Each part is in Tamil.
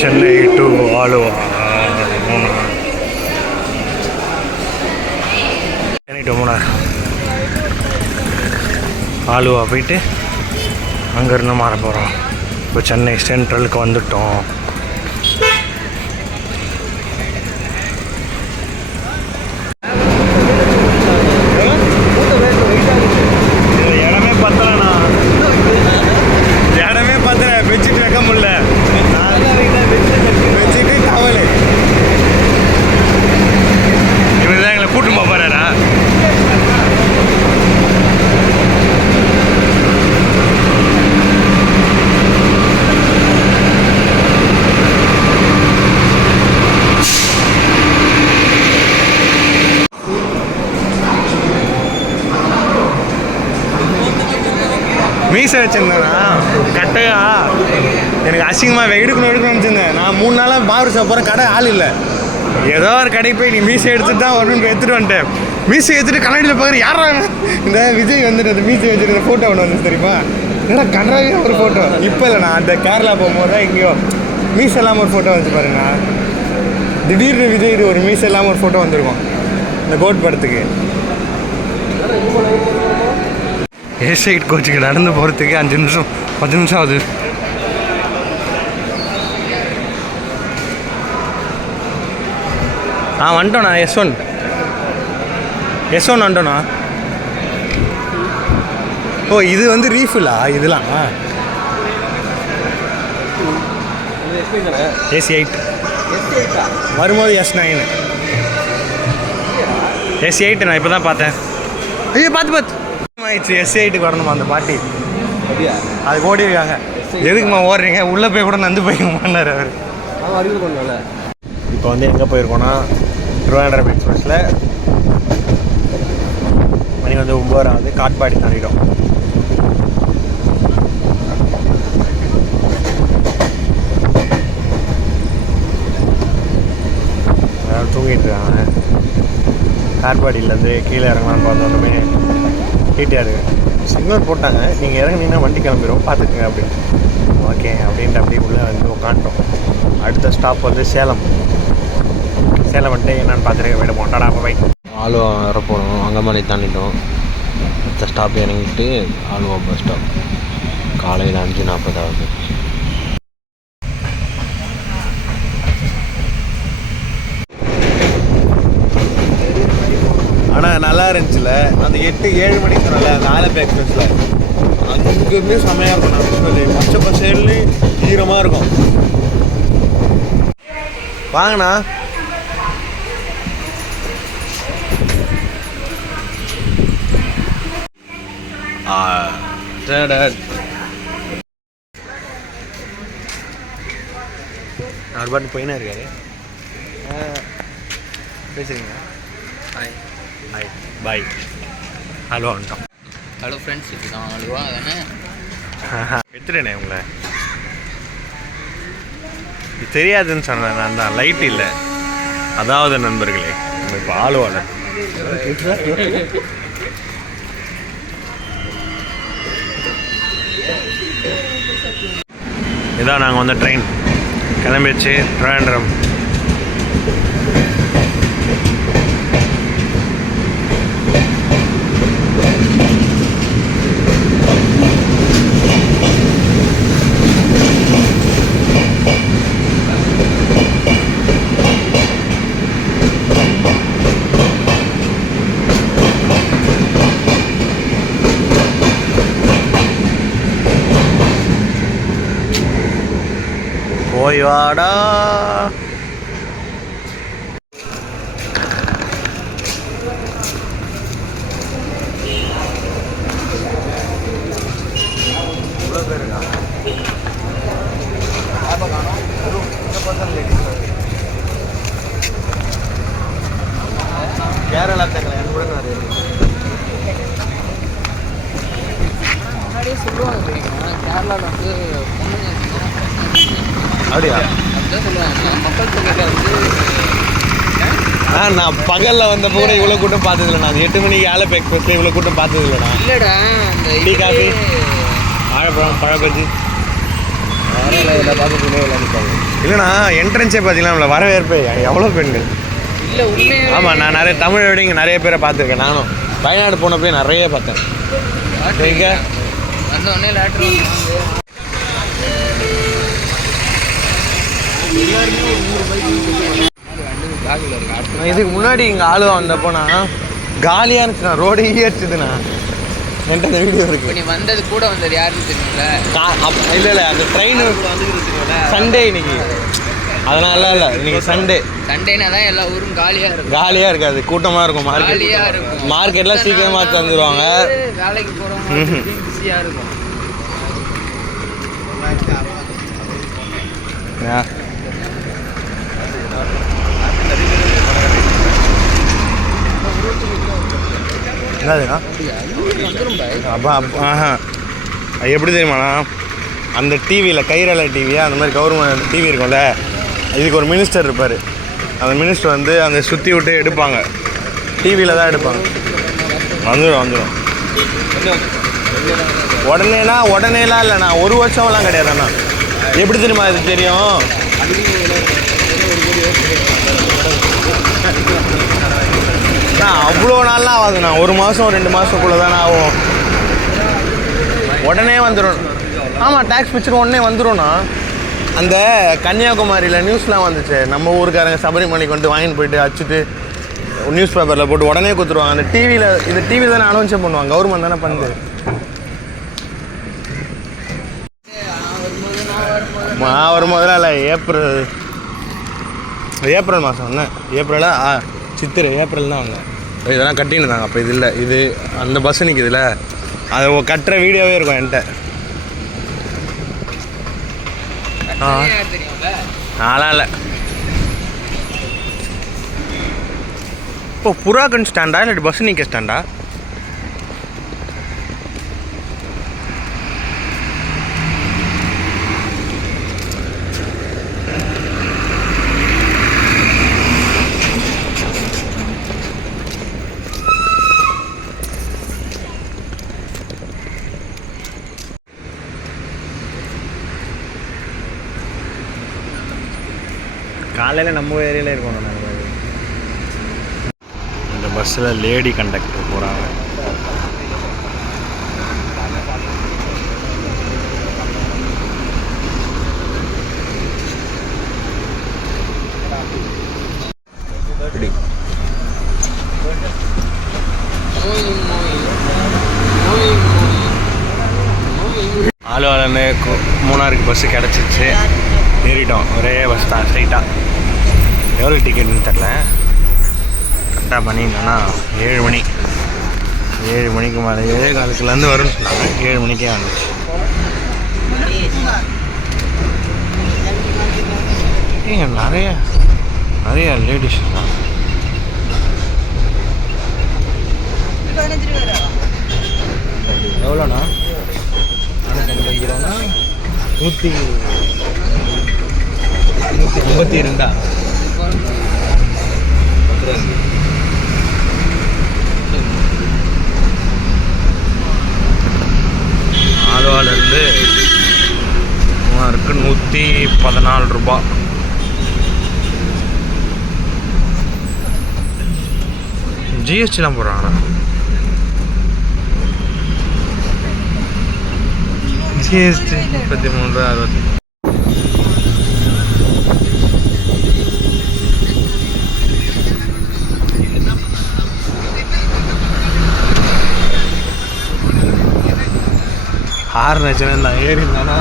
சென்னை டு ஆலுவா. மூணு சென்னை டு மூணார் ஆலுவா போயிட்டு அங்கேருந்து மாற போகிறோம் இப்போ சென்னை சென்ட்ரலுக்கு வந்துட்டோம். மீசை வச்சிருந்தேனா கட்டையா எனக்கு அசிங்கமாக எடுக்கணும் எடுக்கணும்னு வச்சிருந்தேன் நான் மூணு நாளாக பாபர் ஷாப் போகிறேன் கடை ஆள் இல்லை. ஏதோ ஒரு கடைக்கு போய் நீ மீசை எடுத்துட்டு தான் வரணும்னு எடுத்துகிட்டு வந்துட்டேன். மீசை எடுத்துட்டு கண்ணாடியில் பார்க்குற யாரா இந்த விஜய் வந்துட்டு அந்த மீசை வச்சிருந்த ஃபோட்டோ ஒன்று வந்து தெரியுமா? என்னடா கன்றாவே ஒரு ஃபோட்டோ இப்போ இல்லை நான். அந்த கேரளா போகும்போது தான் எங்கேயோ மீசை இல்லாமல் ஒரு ஃபோட்டோ வந்து பாருங்கண்ணா திடீர்னு விஜய் இது ஒரு மீசை இல்லாமல் ஒரு ஃபோட்டோ வந்திருக்கும். இந்த கோட் படத்துக்கு. ஏசைட் கோச்சுக்கு நடந்து போகிறதுக்கு அஞ்சு நிமிஷம் பத்து நிமிஷம் ஆகுது. ஆ வந்துட்டோண்ணா எஸ் ஒன். எஸ் ஒன் வந்துட்டோண்ணா. ஓ இது வந்து ரீஃபில்லா? இதெல்லாம் ஏசி எயிட் வரும்போது எஸ் நைனு. எஸ் எயிட் நான் இப்போ தான் பார்த்தேன். ஐயோ பார்த்து பார்த்து. ஆயிடுச்சு எஸ் எயிட்டுக்கு வரணுமா அந்த பாட்டி? அது ஓடி இருக்காங்க எதுக்குமா ஓடுறீங்க? உள்ளே போய் கூட நந்து போய்க்கமான்னாரு அவர். இப்போ வந்து எங்கே போயிருக்கோன்னா திருவாண்டரம் எக்ஸ்பிரஸில் மணி வந்து ஒம்பது ஆகுது காட்பாடி தாண்டிடும் தூங்கிட்டு இருக்காங்க. காட்பாடியிலேருந்து கீழே இறங்கலாம்னு பார்த்தோன்னே டிடிஆர் சிக்னல் போட்டாங்க. நீங்கள் இறங்குனீங்கன்னா வண்டி கிளம்பிடும் பார்த்துக்குங்க அப்படின்னு. ஓகே அப்படின்ட்டு அப்படியே உள்ளே வந்து உட்காந்துட்டோம் அடுத்த ஸ்டாப் வந்து சேலம். சேலம் வந்துட்டு என்னென்னு பார்த்துட்டு போயிட்டு போட்டாடா போய் ஆலுவா வர போகிறோம் அங்கமாரி தாண்டிட்டோம். அடுத்த ஸ்டாப் இறங்கிட்டு ஆலுவா பஸ் ஸ்டாப் காலையில் அஞ்சு நாற்பதாவது அந்த எட்டு ஏழு மணிக்கு சொன்னல அந்த ஆலப்பி எக்ஸ்பிரஸில் அங்கேருந்து செமையாக இருக்கும். நான் சொல்லி பச்சை பசேல்னு ஈரமாக இருக்கும். வாங்கண்ணா. அவர் பாட்டு போயினா இருக்காரு. பேசுறீங்க ஹாய் ஹாய் பாய் ஹலோ வந்துட்டோம் ஹலோ ஃப்ரெண்ட்ஸ் இதுதான் ஆலுவா தானே எடுத்துட்டேனே உங்களை? இது தெரியாதுன்னு சொன்னேன் நான் தான் லைட் இல்லை. அதாவது நண்பர்களே இப்போ ஆளுவாளர் இதான் நாங்கள் வந்த ட்ரெயின் கிளம்பிடுச்சு திருவேண்டரம் போய் வாடா. கேரளா தெரியல என் கூட நிறைய முன்னாடியே சொல்லுவாங்க கேரளாவில் வந்து பொண்ணுங்க அப்படியா? மக்கள் தொகையில் வந்து ஆ நான் பகலில் வந்தப்போ கூட இவ்வளோ கூட்டம் பார்த்ததில்ல நான். எட்டு மணிக்கு ஆலப் எக்ஸ்பிரஸ்ல இவ்வளோ கூட்டம் பார்த்ததில்ல நான். இல்லைடா டீ, காஃபி? வாழைப்பழம் பழப்பஜி இல்லைண்ணா என்ட்ரன்ஸே பார்த்தீங்கன்னா நம்மளை வரவேற்பு எவ்வளோ பெண்கள் இல்ல ஆமாம் நான் நிறைய தமிழை விட இங்கே நிறைய பேரை பார்த்துருக்கேன் நானும். வயநாடு போனப்போ நிறைய பார்த்தேன். எங்க? நான் இதுக்கு முன்னாடி இங்கே ஆளு வந்தப்போனா காலியாக இருந்துச்சுண்ணா ரோடே அடிச்சுதுண்ணா. என்கிட்ட அந்த வீடியோ இருக்கு. நீ வந்தது கூட வந்தது யாருன்னு தெரியல இல்லை இல்லை அந்த ட்ரெயின் சண்டே இன்னைக்கு. அதனால இல்லை இன்னைக்கு சண்டே சண்டேனா தான் எல்லா ஊரும் காலியா இருக்கும். காலியாக இருக்காது கூட்டமாக இருக்கும் மார்க்கெட் மார்க்கெட்லாம் சீக்கிரமாக தந்துடுவாங்க வேலைக்கு போறவங்க பிஸியா இருக்கும். ஆ. என்னதுண்ணா அப்பா ஆஹா. எப்படி தெரியுமாண்ணா? அந்த டிவியில் கைரள டிவியா அந்த மாதிரி கவர்மெண்ட் டிவி இருக்கும்ல இதுக்கு ஒரு மினிஸ்டர் இருப்பார். அந்த மினிஸ்டர் வந்து அந்த சுற்றி விட்டு எடுப்பாங்க. டிவியில் தான் எடுப்பாங்க. வந்துடும் வந்துடும் உடனேனா உடனேலாம் இல்லைண்ணா. ஒரு வருஷம்லாம் கிடையாதுண்ணா. எப்படி தெரியுமா இது தெரியும்? அண்ணா, அவ்வளோ நாள்லாம் ஆகாதுண்ணா. ஒரு மாதம் ரெண்டு மாதத்துக்குள்ளே தானே ஆகும். உடனே வந்துடும் ஆமாம் டேக்ஸ் பிக்சர் உடனே வந்துடும்ண்ணா அந்த கன்னியாகுமரியில் நியூஸ்லாம் வந்துச்சு. நம்ம ஊருக்காரங்க சபரிமலைக்கு வந்து வாங்கிட்டு போயிட்டு அச்சுட்டு நியூஸ் பேப்பரில் போட்டு உடனே கொடுத்துருவாங்க அந்த டிவியில் இந்த டிவியில் தானே அனௌன்ஸே பண்ணுவாங்க. கவர்மெண்ட் தானே பண்ணுது. நான் வரும்போதெல்லாம் இல்லை ஏப்ரல் ஏப்ரல் மாதம் என்ன ஏப்ரலா? ஆ. சித்திரை ஏப்ரல் தான் வந்தேன் இதெல்லாம் கட்டின்னு இருந்தாங்க. அப்போ இது இல்லை. இது அந்த பஸ் நிற்குதுல்ல அது கட்டுற வீடியோவே இருக்கும் என்கிட்ட. நான்லாம் இல்லை. இப்போ புறாக்கன் ஸ்டாண்டா இல்லாட்டி பஸ் நிற்க ஸ்டாண்டா காலையில் நம்ம ஏரியாவில் இருக்கணும் நாங்கள் இந்த பஸ்ஸில் லேடி கண்டக்டர் போகிறாங்க ஆளு மோய் மூணாருக்கு பஸ்ஸு கிடச்சிச்சு. ஏறிட்டோம். ஒரே பஸ் தான் ஸ்ட்ரைட்டாக எவ்வளோ டிக்கெட்னு தெரில கரெக்டாக பண்ணிங்கன்னா ஏழு மணி. ஏழு மணிக்கு மேலே ஏழு காலத்துலேருந்து வரும்னு சொன்னாங்க. ஏழு மணிக்கே வந்துச்சு. ஏங்க நிறைய நிறைய லேடிஸ் இருக்காங்க. எவ்வளோண்ணா? நூற்றி நூற்றி ஐம்பத்தி ரெண்டா ஆழ்வாலேருந்து இருக்கு நூற்றி பதினாலு ரூபா. ஜிஎஸ்டிலாம் போடுறாங்கண்ணா ஜிஎஸ்டி முப்பத்தி மூணு ரூபா அறுபத்தி ஹார்ன் வச்சுன்னு நான் ஏறி இருந்தானா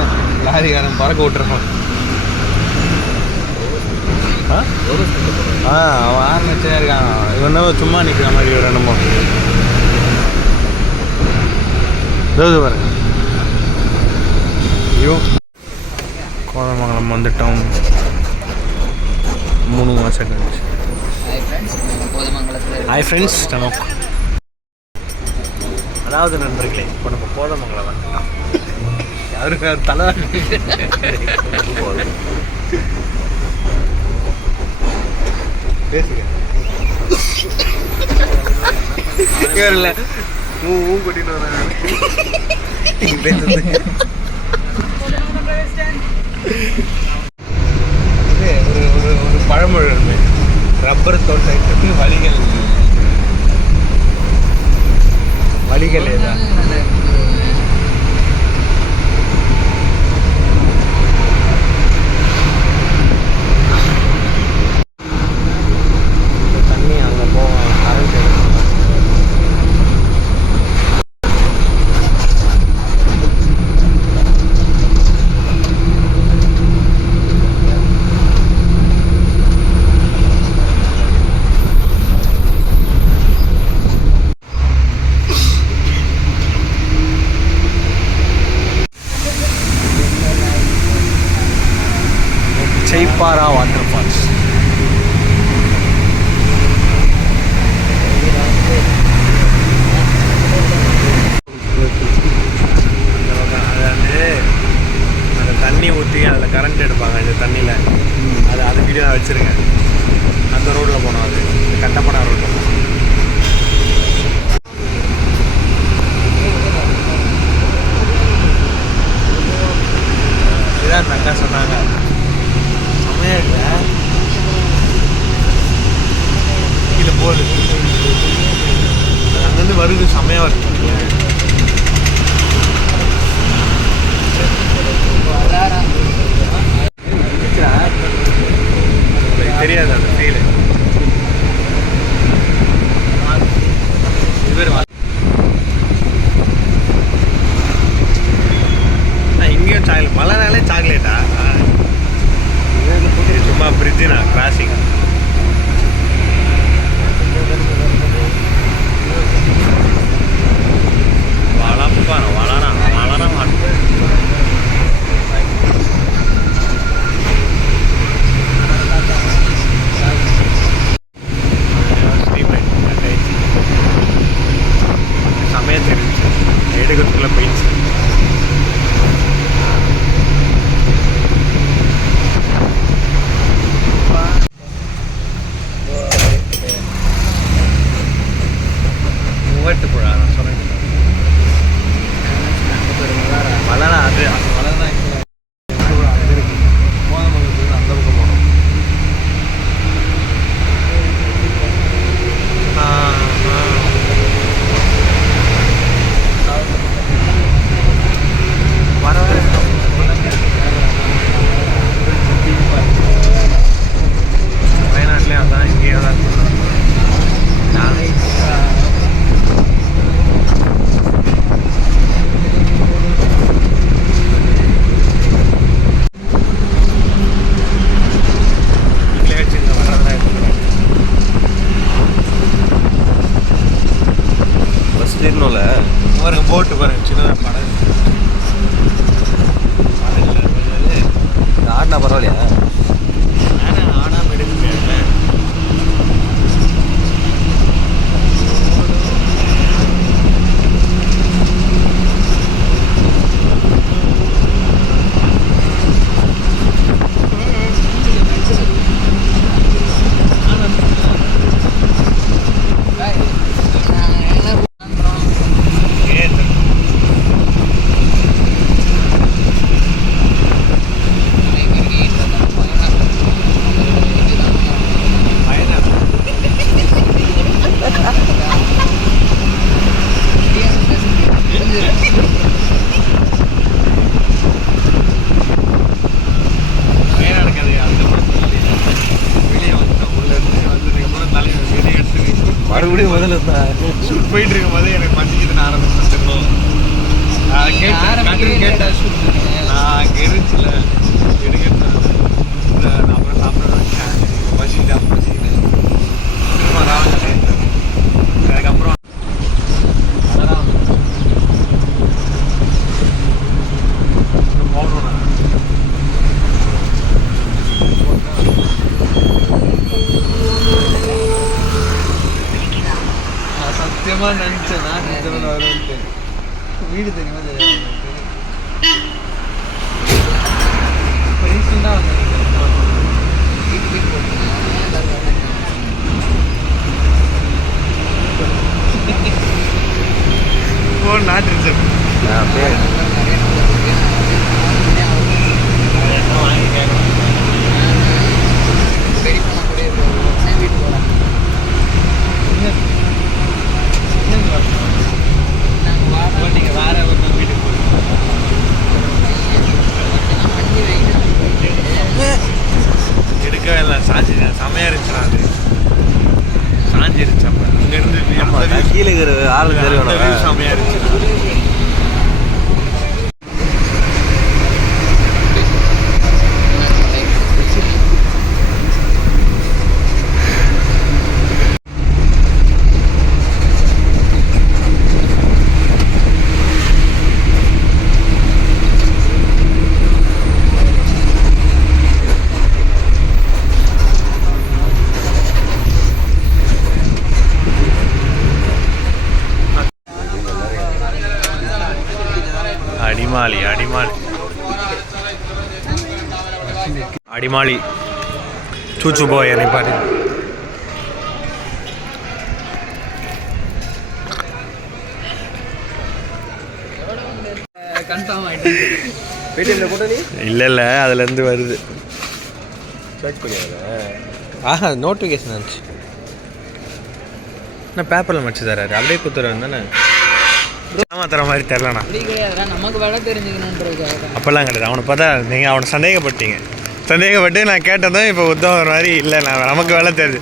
லாரிக்காரன் பறக்க விட்டுருப்பான் ஆ? அவன் ஹார்ன் வச்சே இருக்கான். இவன் சும்மா நிற்கிற மாதிரி ஒரு என்னமோ. இதோ பாருங்க. ஐயோ. கோதமங்கலம் வந்துட்டோம். மூணு மாதம் கழிச்சு. ஹாய் ஃப்ரெண்ட்ஸ் நமக்கு அதாவது நண்பர்களே இப்போ நம்ம கோதமங்கலம் வந்துட்டோம் யாருக்கு தலை பேசுங்க. இல்லை ஊ ஊ கொட்டின்னு வரேன் பேசுறது. ஒரு ஒரு பழமொழி ரப்பர் தோட்டத்துக்கு வழிகள் வழிகள் எதாவது என்னமா நினச்சேன் நான் நிஜமில் வருவேன்ட்டு வீடு தெரியுமா தெரியாது ரீசெண்டாக வந்தேன். ஃபோன் நாட்டு இருந்துச்சு எடுக்கவே இல்லை சாஞ்சி செமையாக இருந்துச்சுண்ணா அது சாஞ்சிருச்சு அப்போ இங்கேருந்து கீழே ஆள் செமையாக இருந்துச்சு. கன்ஃபார்ம் ஆயிட்டு பேடிஎம்ல போட்ட நீ? இல்லை இல்லை அதுலேருந்து வருது. செக் பண்ணியாத. ஆஹா நோட்டிஃபிகேஷன் வந்துச்சு. நான் பேப்பரில் மடிச்சு தராரு அப்படியே குத்துறேன் தானே? ஏமாத்துற மாதிரி தெரிலண்ணா நமக்கு விலை அப்போல்லாம் கிடையாது. அவனை பார்த்தா நீங்கள் அவனை சந்தேகப்பட்டீங்க. சந்தேகப்பட்டு நான் கேட்டதும் இப்போ உத்தம் ஒரு மாதிரி இல்லை நான் நமக்கு வேலை தெரிஞ்சு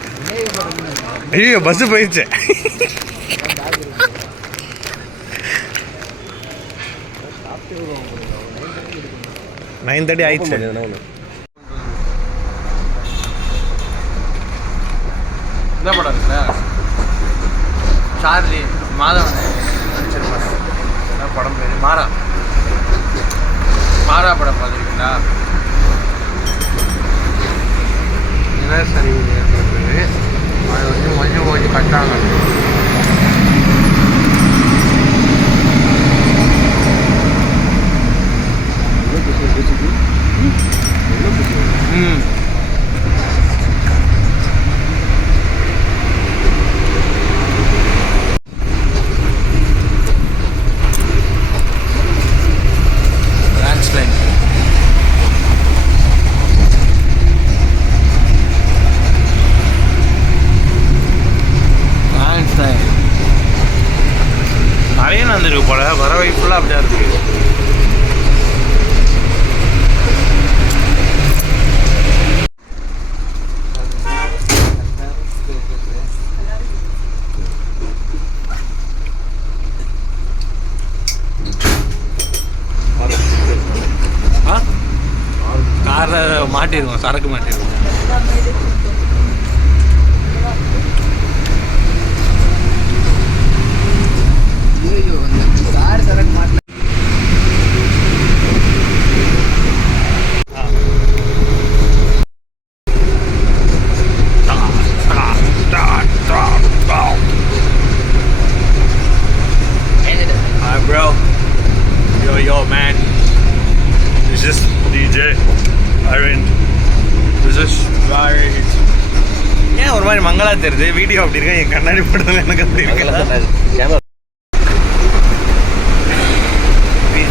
ஐயோ பஸ்ஸு போயிடுச்சு. நைன் தேர்ட்டி ஆயிடுச்சு. என்ன படம் இருக்குல்ல? சார்லி மாதவன். நடிச்சிருப்பாரு என்ன படம் பேர்? மாறா. மாறா படம் பார்த்துருக்கீங்களா? நிலசரிவு ஏற்பட்டது அது வந்து கொஞ்சம் கொஞ்சம் கட்டாங்க காரில் மாட்டிருக்கோம் சரக்கு மாட்டிருக்கோம் ஐயோ சரக்கு மாட்டி தெரியுது வீடியோ அப்படி இருக்கா என் கண்ணாடி படத்தில் எனக்கு அப்படி இருக்கு.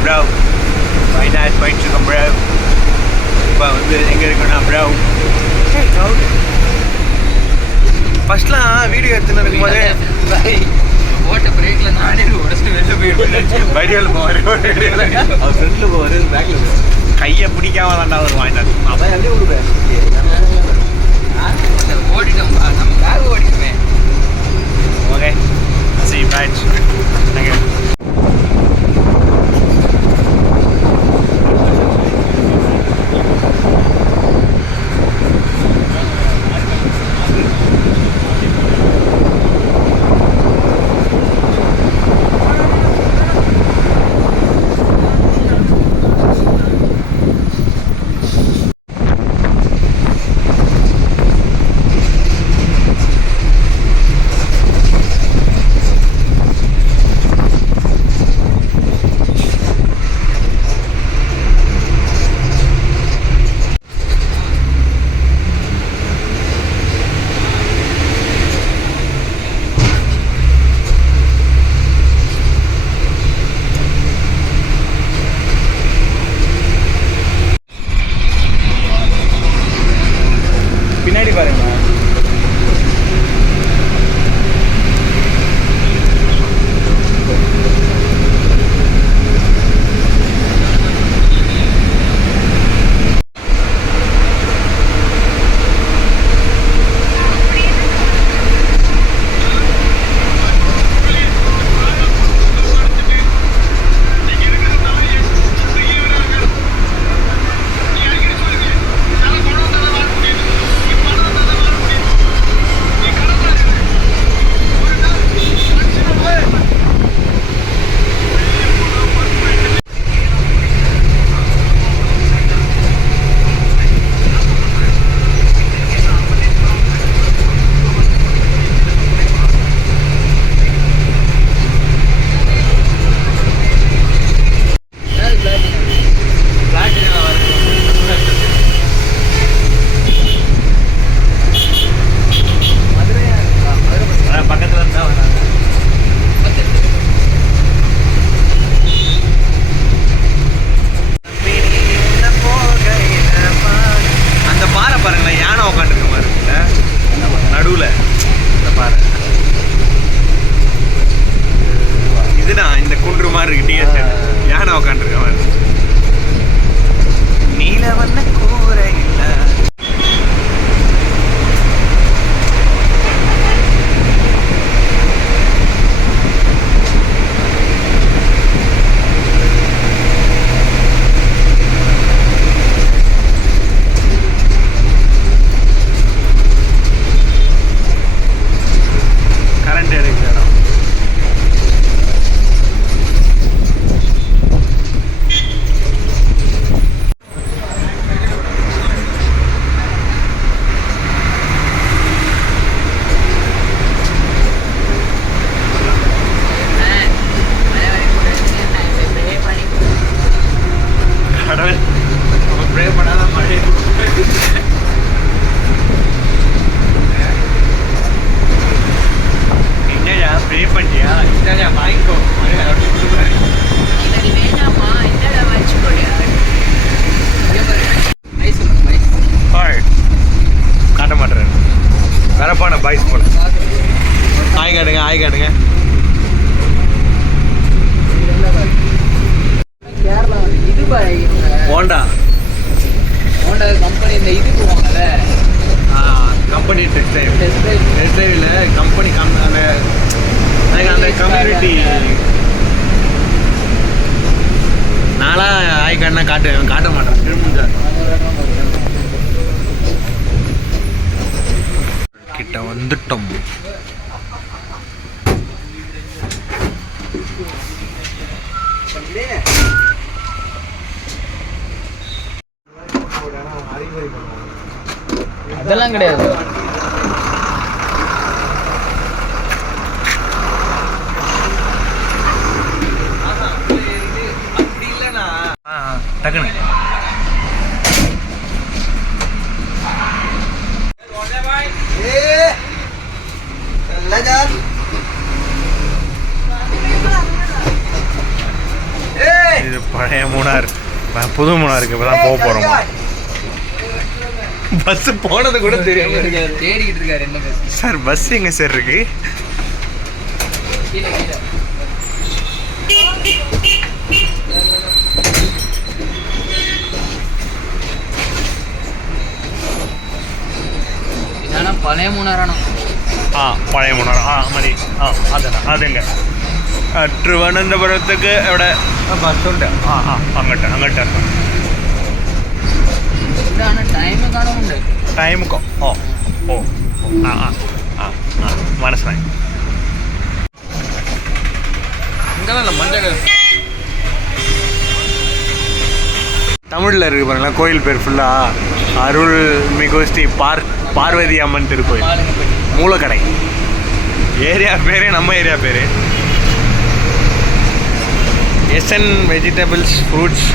ப்ரோ இப்போ வந்து எங்கே இருக்கோம்னா ப்ரோ ஃபர்ஸ்ட்லாம் வீடியோ எடுத்துன்னு இருக்கும்போது ஓட்ட பிரேக்ல நானே உடச்சு வெளில போயிருப்பேன் வடிவில் போகிறேன் அவர் ஃப்ரெண்டில் போவார் பேக்கில் போவார். கையை பிடிக்காம தாண்டா வாங்கினார் அதான் அப்படியே விடுவேன் ஓடிட்டோம் நம்ம பேக் ஓடிட்டுமே ஓகே சரி ரைட் தேங்க்யூ இதுதான் இந்த குன்று மாதிரி இருக்கு டிஎஸ்என் யானை உட்காந்துருக்கேன் நீல வண்ண அதெல்லாம் கிடையாது. ஆ டக்குனு இது பழைய மூணார் ப- புது மூணாருக்கு இப்போ தான் போக போகிறோம் பஸ் போனது கூட தெரியாம இருக்கு தேடிக்கிட்டு இருக்காரு என்ன பஸ்? சார் பஸ் எங்க சார் இருக்கு? கீழே கீழே. இதானா பழைய மூணாரானம் ஆ பழைய மூணார் ஆ மதி. ஆ அதுதான் അതുங்க തിരുവനന്തപുരത്തേക്ക് ഇവിടെ ബസ്സുണ്ട് ആ ആ അങ്ങോട്ട് അങ്ങോട്ട് இல்லை ஆனால் டைமு காணும் உண்டு ടൈം ഓ ഓ ഓ ആ ആ ആ ആ മനസ്സിലായി இங்கெல்லாம் மஞ்சள் தமிழில் இருக்கு பாருங்களேன் கோயில் பேர் ஃபுல்லாக அருள் மிகு ஸ்ரீ பார் பார்வதி அம்மன் திருக்கோயில் பாலுங்க பெட்டி மூலக்கடை ஏரியா பேரே நம்ம ஏரியா பேர் S N vegetables fruits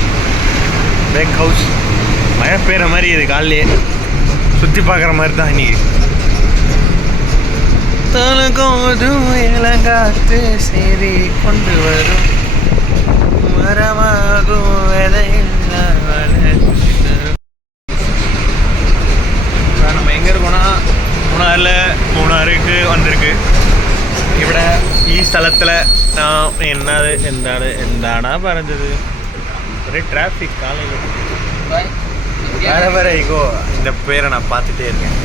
pack house மழை பெய்கிற மாதிரி இது காலையிலே. சுற்றி பார்க்குற மாதிரி தான் இன்னைக்கு. தலகோதும் இளங்காத்து செய்தி கொண்டு வரும். மரமாகும் நம்ம எங்கே இருக்கோம்னா மூணாறில் மூணாறுக்கு வந்திருக்கு. ഇവിടെ ഈ സ്ഥലത്തിലെ എന്നത് എന്താണ്? എന്താണ് പറഞ്ഞത്? ഒരു ട്രാഫിക് வேற வேற ஐகோ இந்த பேரை நான் பார்த்துட்டே இருக்கேன்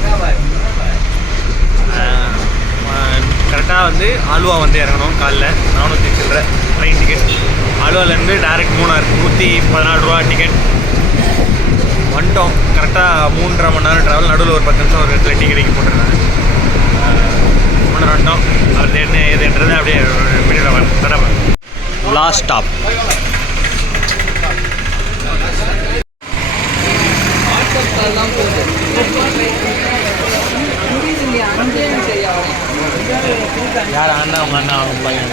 கரெக்டாக வந்து ஆலுவா வந்து இறங்கணும் காலைல நானூற்றி சில்லற ட்ரெயின் டிக்கெட் ஆலுவாலேருந்து டேரெக்ட் மூணார் நூற்றி பதினாலு ரூபா டிக்கெட் வந்துட்டோம் கரெக்டாக மூன்றரை மணி நேரம் ட்ராவல் நடுவில் ஒரு பத்து நிமிஷம் ஒரு இடத்துல டீ கடைக்கு போட்டுருந்தாங்க மூணு ரெண்டும் அவர் என்ன ஏதுன்றது அப்படியே வெளியில் வந்து தடவை லாஸ்ட் ஸ்டாப் யார் அண்ணா அவங்க அண்ணா அவங்க பையன்?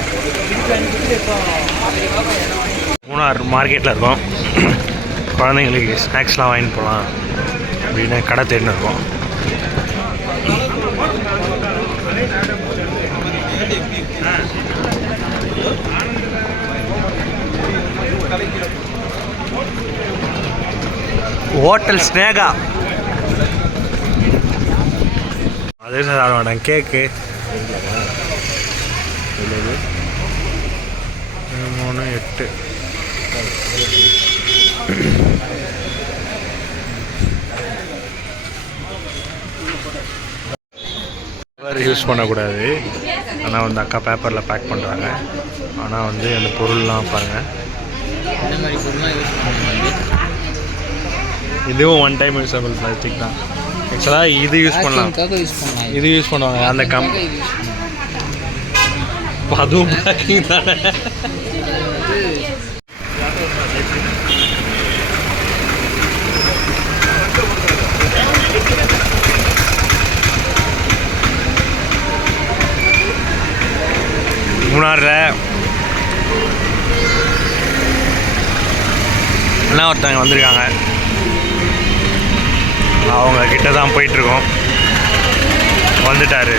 மூணார் மார்க்கெட்டில் இருக்கோம். குழந்தைங்களுக்கு ஸ்நாக்ஸ்லாம் வாங்கிட்டு போகலாம் அப்படின்னு கடை தேடின்னு இருக்கோம். ஹோட்டல் ஸ்னேகா. அதே சார் மாட்டேன் கேக்கு. மூணு எட்டு. பேப்பர் யூஸ் பண்ணக்கூடாது. ஆனால் வந்து அக்கா பேப்பரில் பேக் பண்ணுறாங்க ஆனால் வந்து அந்த பொருள்லாம் பாருங்கள் இந்த மாதிரி பொருள்லாம் யூஸ் பண்ணுவாங்க இதுவும் ஒன் டைம் யூஸபிள் பிளாஸ்டிக் தான். ஆக்சுவலாக இது யூஸ் பண்ணலாம். யூஸ் இது யூஸ் பண்ணுவாங்க. அந்த கம் யூஸ் அதுவும் பேக்கிங் தானே. மூணாறில் அண்ணா ஒருத்தவங்க வந்திருக்காங்க. அவங்க கிட்ட தான் போயிட்டுருக்கோம். வந்துட்டாரு.